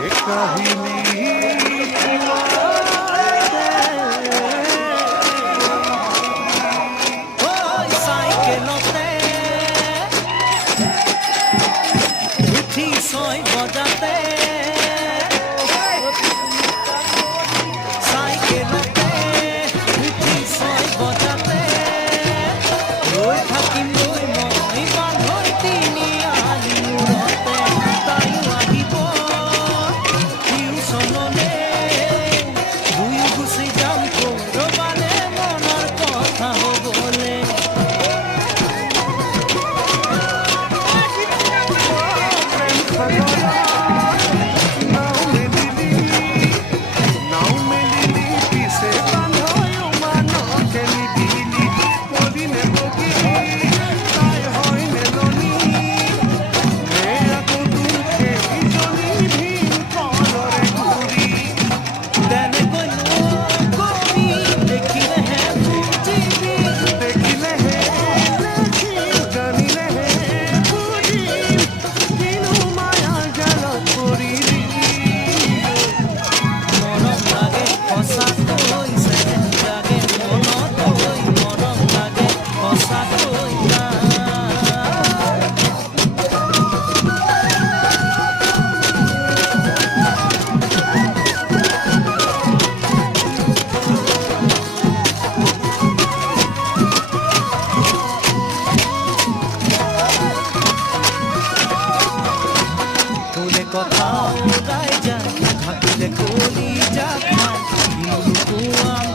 এ কাহিনী সাইকেলতে উঠি ছয় বজাতে সাইকেলতে উঠি ছয় বজাতে রই থাকিম রই মই বান্ধৈ তিনি আলি মূৰতে তাইও আহিব টিউচনলে দুয়ো গুচি যাম ক'ৰবালে মনৰ কথা হ'বলে কথাও গাই যায় থাকিলে কলি যা খায়